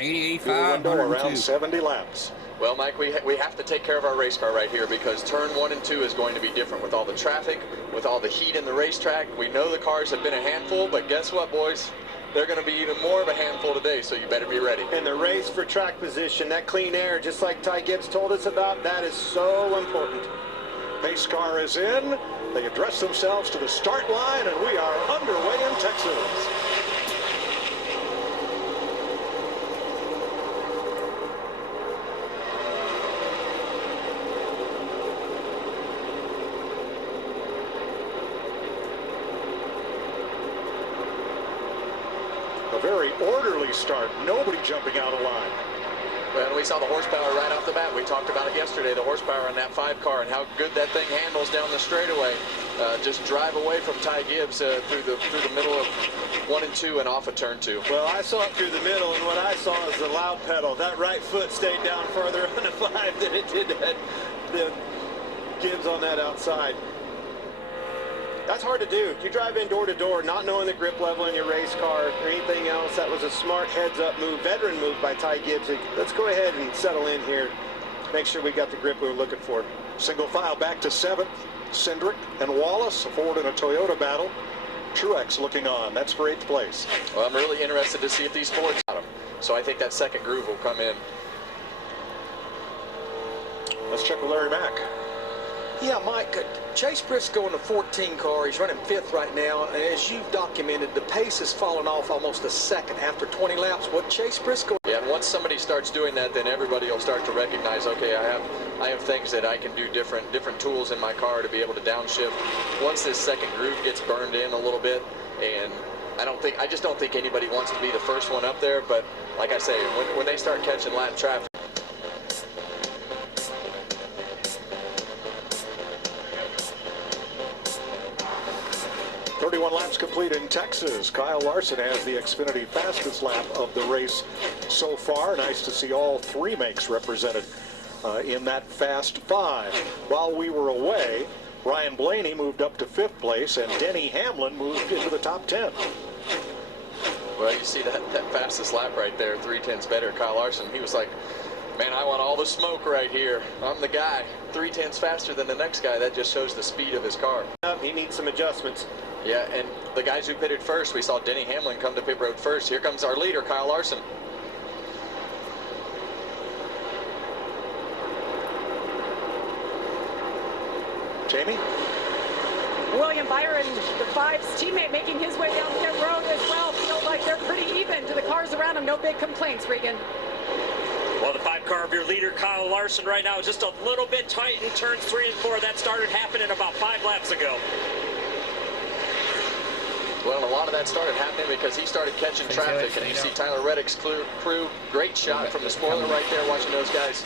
85, window around 102. 70 laps. Well, Mike, we have to take care of our race car right here because turn 1 and 2 is going to be different with all the traffic, with all the heat in the racetrack. We know the cars have been a handful, but guess what, boys? They're going to be even more of a handful today, so you better be ready. And the race for track position, that clean air, just like Ty Gibbs told us about, that is so important. Pace car is in. They address themselves to the start line, and we are underway in Texas. A very orderly start. Nobody jumping out of line. And we saw the horsepower right off the bat. We talked about it yesterday, the horsepower on that 5 car and how good that thing handles down the straightaway. Just drive away from Ty Gibbs through the middle of 1 and 2 and off of turn 2. Well, I saw it through the middle, and what I saw is the loud pedal. That right foot stayed down further on the 5 than it did the Gibbs on that outside. That's hard to do. You drive in door to door, not knowing the grip level in your race car or anything else. That was a smart heads-up move, veteran move by Ty Gibbs. Let's go ahead and settle in here. Make sure we got the grip we were looking for. Single file back to 7th. Cindric and Wallace, a Ford and a Toyota battle. Truex looking on. That's for 8th place. Well, I'm really interested to see if these Fords got them. So I think that second groove will come in. Let's check with Larry Mack. Yeah, Mike, Chase Briscoe in the 14 car, he's running 5th right now, and as you've documented, the pace has fallen off almost a second after 20 laps. What Chase Briscoe... Yeah, and once somebody starts doing that, then everybody will start to recognize, okay, I have things that I can do different tools in my car to be able to downshift. Once this second groove gets burned in a little bit, and I just don't think anybody wants to be the first one up there, but like I say, when they start catching lap traffic, 31 laps complete in Texas. Kyle Larson has the Xfinity fastest lap of the race so far. Nice to see all 3 makes represented in that fast 5. While we were away, Ryan Blaney moved up to 5th place, and Denny Hamlin moved into the top 10. well, you see that fastest lap right there, 3/10 better. Kyle Larson, he was like, man, I want all the smoke right here. I'm the guy. 3/10 faster than the next guy. That just shows the speed of his car. He needs some adjustments. Yeah, and the guys who pitted first, we saw Denny Hamlin come to pit road first. Here comes our leader, Kyle Larson. Jamie? William Byron, the 5's teammate, making his way down pit road as well. Feels like they're pretty even to the cars around him. No big complaints, Regan. Well, the 5 car of your leader, Kyle Larson, right now is just a little bit tight in turns 3 and 4. That started happening about 5 laps ago. Well, a lot of that started happening because he started catching traffic, and you see Tyler Reddick's crew. Great shot from the spoiler right there, watching those guys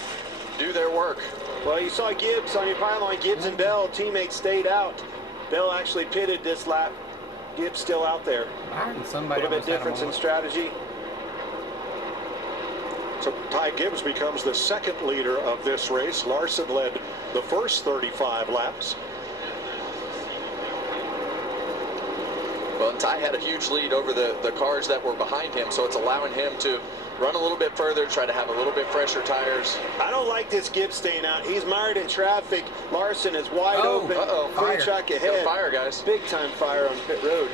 do their work. Well, you saw Gibbs on your pylon. Gibbs and Bell, teammates stayed out. Bell actually pitted this lap. Gibbs still out there. A little bit difference in strategy. So Ty Gibbs becomes the second leader of this race. Larson led the first 35 laps. Well, and Ty had a huge lead over the cars that were behind him, so it's allowing him to run a little bit further, try to have a little bit fresher tires. I don't like this Gibbs staying out. He's mired in traffic. Larson is wide open. Clean track ahead. Fire, guys. Big time fire on pit road.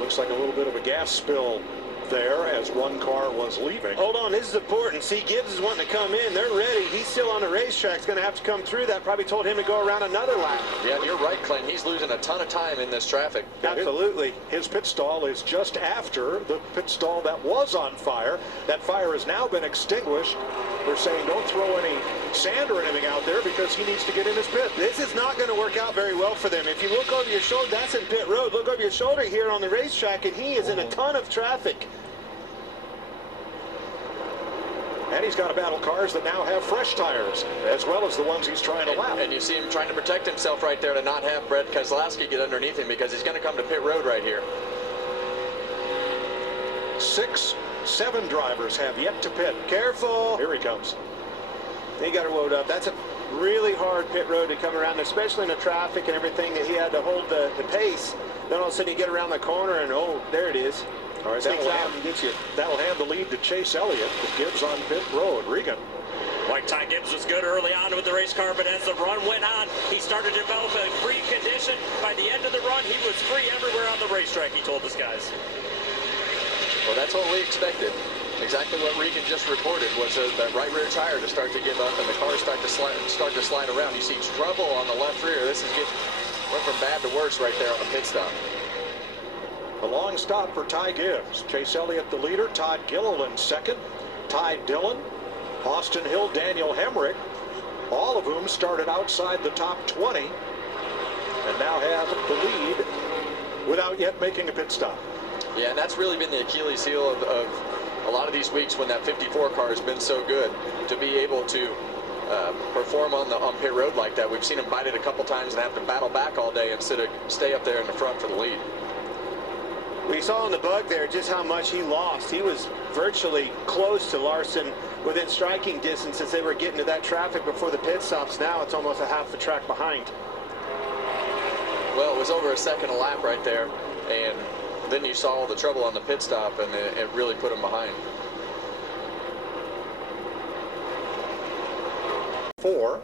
Looks like a little bit of a gas spill there as one car was leaving. Hold on, this is important. See, Gibbs is wanting to come in. They're ready. He's still on the racetrack. He's going to have to come through that. Probably told him to go around another lap. Yeah, you're right, Clint. He's losing a ton of time in this traffic. Absolutely. His pit stall is just after the pit stall that was on fire. That fire has now been extinguished. They're saying don't throw any sand or anything out there because he needs to get in his pit. This is not going to work out very well for them. If you look over your shoulder, that's in pit road. Look over your shoulder here on the racetrack, and he is in a ton of traffic. And he's got to battle cars that now have fresh tires, as well as the ones he's trying to lap. And you see him trying to protect himself right there to not have Brett Keselowski get underneath him because he's going to come to pit road right here. 6, 7 drivers have yet to pit. Careful. Here he comes. He got her load up. That's a really hard pit road to come around, especially in the traffic and everything that he had to hold the pace. Then all of a sudden you get around the corner and, oh, there it is. All right, Takes out and gets you. that'll hand the lead to Chase Elliott with Gibbs on pit road. Regan. Like Ty Gibbs was good early on with the race car, but as the run went on, he started to develop a free condition. By the end of the run, he was free everywhere on the racetrack, he told us guys. Well, that's what we expected. Exactly what Regan just reported was that right rear tire to start to give up and the car start to slide around. You see trouble on the left rear. This is went from bad to worse right there on the pit stop. A long stop for Ty Gibbs. Chase Elliott the leader, Todd Gilliland second, Ty Dillon, Austin Hill, Daniel Hemrick, all of whom started outside the top 20 and now have the lead without yet making a pit stop. Yeah, and that's really been the Achilles heel of a lot of these weeks when that 54 car has been so good to be able to perform on pit road like that. We've seen him bite it a couple times and have to battle back all day instead of stay up there in the front for the lead. We saw in the bug there just how much he lost. He was virtually close to Larson within striking distance as they were getting to that traffic before the pit stops. Now it's almost a half a track behind. Well, it was over a second a lap right there, and then you saw all the trouble on the pit stop, and it really put him behind. 4.